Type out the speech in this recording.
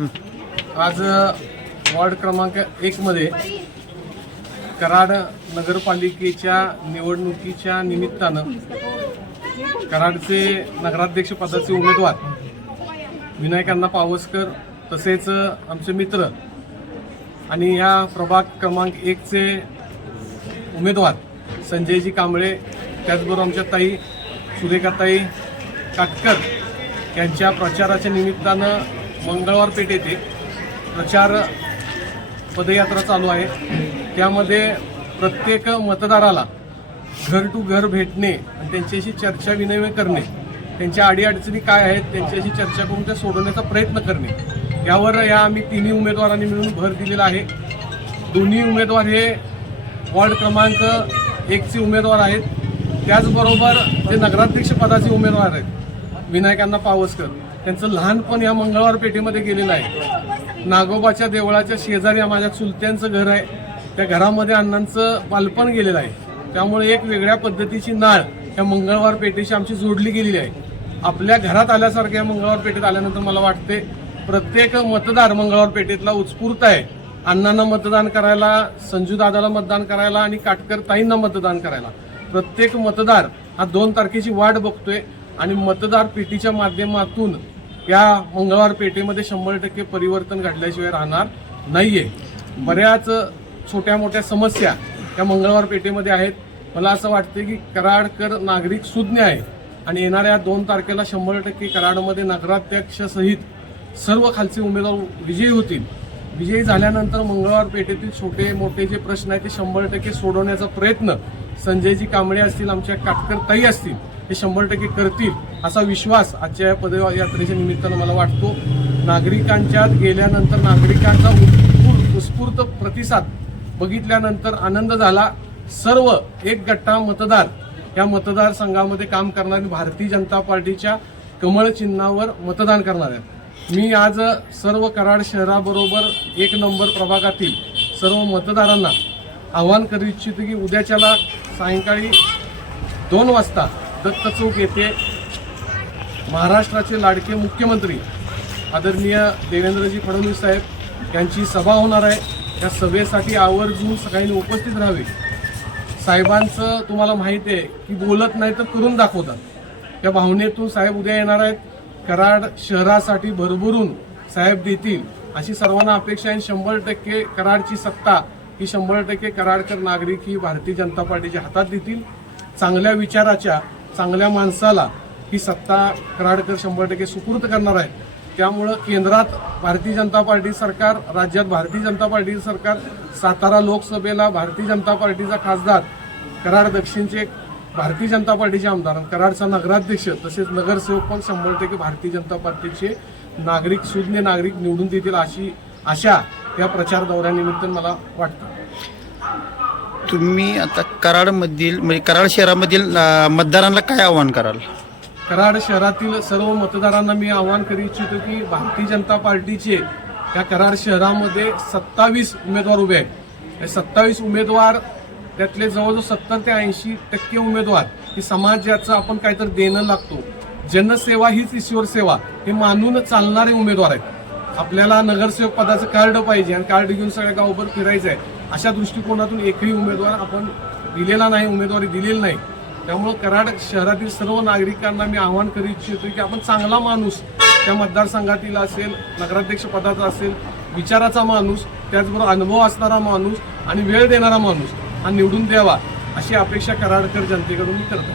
आज वॉर्ड क्रमांक 1 मध्ये कराड नगरपालिकेच्या निवडणुकीच्या निमित्तानं कराडचे नगराध्यक्ष पदाचे उमेदवार विनायकांना पावसकर तसेच आमचे मित्र आणि या प्रभाग क्रमांक 1 चे उमेदवार संजयजी कांबळे, त्याचबरोबर आमच्या ताई सुरेखाताई काटकर यांच्या प्रचाराच्या निमित्तानं मंगळवार पेठ येथे प्रचार पदयात्रा चालू आहे। त्यामध्ये प्रत्येक मतदाराला घर टू घर भेटणे आणि त्यांच्याशी चर्चा विनिमय करणे, त्यांच्या अडीअडचणी काय आहेत त्यांच्याशी चर्चा करून त्या सोडवण्याचा प्रयत्न करणे, यावर आम्ही तिन्ही उमेदवारांनी मिळून भर दिलेला आहे। दोन्ही उमेदवार हे वॉर्ड क्रमांक 1 चे उमेदवार आहेत। त्याचबरोबर जे नगराध्यक्ष पदाचे उमेदवार आहेत विनायकांना पावसकर, त्यांचं लहानपण या मंगळवार पेठेमध्ये गेलेलं आहे। नागोबाच्या देवळाच्या शेजारी माझ्या चुलत्यांचं घर आहे, त्या घरामध्ये अण्णांचं बालपण गेलेलं आहे। त्यामुळे एक वेगळ्या पद्धतीची नाळ या मंगळवार पेठेशी आमची जोडली गेलेली आहे। आपल्या घरात आल्यासारख्या मंगळवार पेठेत आल्यानंतर मला वाटते प्रत्येक मतदार मंगळवार पेठेतला उत्स्फूर्त आहे अण्णांना मतदान करायला, संजू दादाला मतदान करायला आणि काटकर ताईंना मतदान करायला। प्रत्येक मतदार हा 2 तारखेची वाट बघतोय आणि मतदार पेटीच्या माध्यमातून या मंगळवार पेठेमध्ये 100% परिवर्तन घडल्याशिवाय राहणार नाहीये। बऱ्याच छोट्या मोठ्या समस्या या मंगळवार पेठेमध्ये आहेत। मला असं वाटतं की कराडकर नागरिक सुज्ञ आहे आणि येणाऱ्या 2 तारखेला 100% कराडमध्ये नगराध्यक्षसहित सर्व खालचे उमेदवार विजयी होतील। विजयी झाल्यानंतर मंगळवार पेठेतील छोटे मोठे जे प्रश्न आहेत ते 100% सोडवण्याचा प्रयत्न संजयजी कांबळे असतील, आमच्या काटकर ताई असतील, हे 100% करतील असा विश्वास आजच्या या पदयात्रेच्या निमित्तानं मला वाटतो। नागरिकांच्यात गेल्यानंतर नागरिकांचा उत्स्फूर्त प्रतिसाद बघितल्यानंतर आनंद झाला। सर्व एक गट्टा मतदार या मतदारसंघामध्ये काम करणारे भारतीय जनता पार्टीच्या कमळ चिन्हावर मतदान करणार आहेत। मी आज सर्व कराड शहराबरोबर 1 नंबर प्रभागातील सर्व मतदारांना आवाहन करू इच्छितो की उद्याच्याला सायंकाळी 2 वाजता दत्त चौक येथे महाराष्ट्राचे लाडके मुख्यमंत्री आदरणीय देवेंद्रजी फडणवीस साहेब यांची सभा होणार आहे। त्या सभेसाठी आवर्जून सगळ्यांनी उपस्थित राहावे। साहेबांचं तुम्हाला माहिती आहे की बोलत नाही तर करून दाखवतात, त्या भावनेतून साहेब उद्या येणार आहेत। कराड शहरासाठी भरभरून साहेब देतील अशी सर्वांना अपेक्षा आहे। 100% कराडची सत्ता ही 100% कराडकर नागरिक ही भारतीय जनता पार्टीच्या हातात देतील। चांगल्या विचाराच्या चांगल्या माणसाला ही सत्ता कराडकर 100% सुपूर्द करणार आहे। त्यामुळं केंद्रात भारतीय जनता पार्टी सरकार, राज्यात भारतीय जनता पार्टी सरकार, सातारा लोकसभेला भारतीय जनता पार्टीचा खासदार, कराड दक्षिणचे भारतीय जनता पार्टीचे आमदार, कराडचा नगराध्यक्ष तसेच नगरसेवक पण 100% भारतीय जनता पार्टीचे नागरिक, सुज्ञ नागरिक निवडून देतील अशी आशा या प्रचार दौऱ्यानिमित्त मला वाटतं। तुम्ही आता कराडमधील म्हणजे कराड शहरामधील मतदारांना काय आवाहन कराल? कराड शहरातील सर्व मतदारांना मी आवाहन करू इच्छितो की भारतीय जनता पार्टीचे या कराड शहरामध्ये 27 उमेदवार उभे आहेत। हे 27 उमेदवार त्यातले जवळजवळ 70 ते 80% उमेदवार हे समाजाचं आपण काहीतरी देणं लागतो, जनसेवा हीच ईश्वर सेवा हे मानून चालणारे उमेदवार आहेत। आपल्याला नगरसेवक पदाचं कार्ड पाहिजे आणि कार्ड घेऊन सगळ्या गावभर फिरायचं आहे, अशा दृष्टिकोनातून एकही उमेदवार आपण दिलेला नाही, उमेदवारी दिलेली नाही। त्यामुळे कराड शहरातील सर्व नागरिकांना मी आवाहन करू इच्छितो की आपण चांगला माणूस त्या मतदारसंघातील असेल, नगराध्यक्ष पदाचा असेल, विचाराचा माणूस, त्याचबरोबर अनुभव असणारा माणूस आणि वेळ देणारा माणूस हा निवडून द्यावा अशी अपेक्षा कराडकर जनतेकडून मी करतो।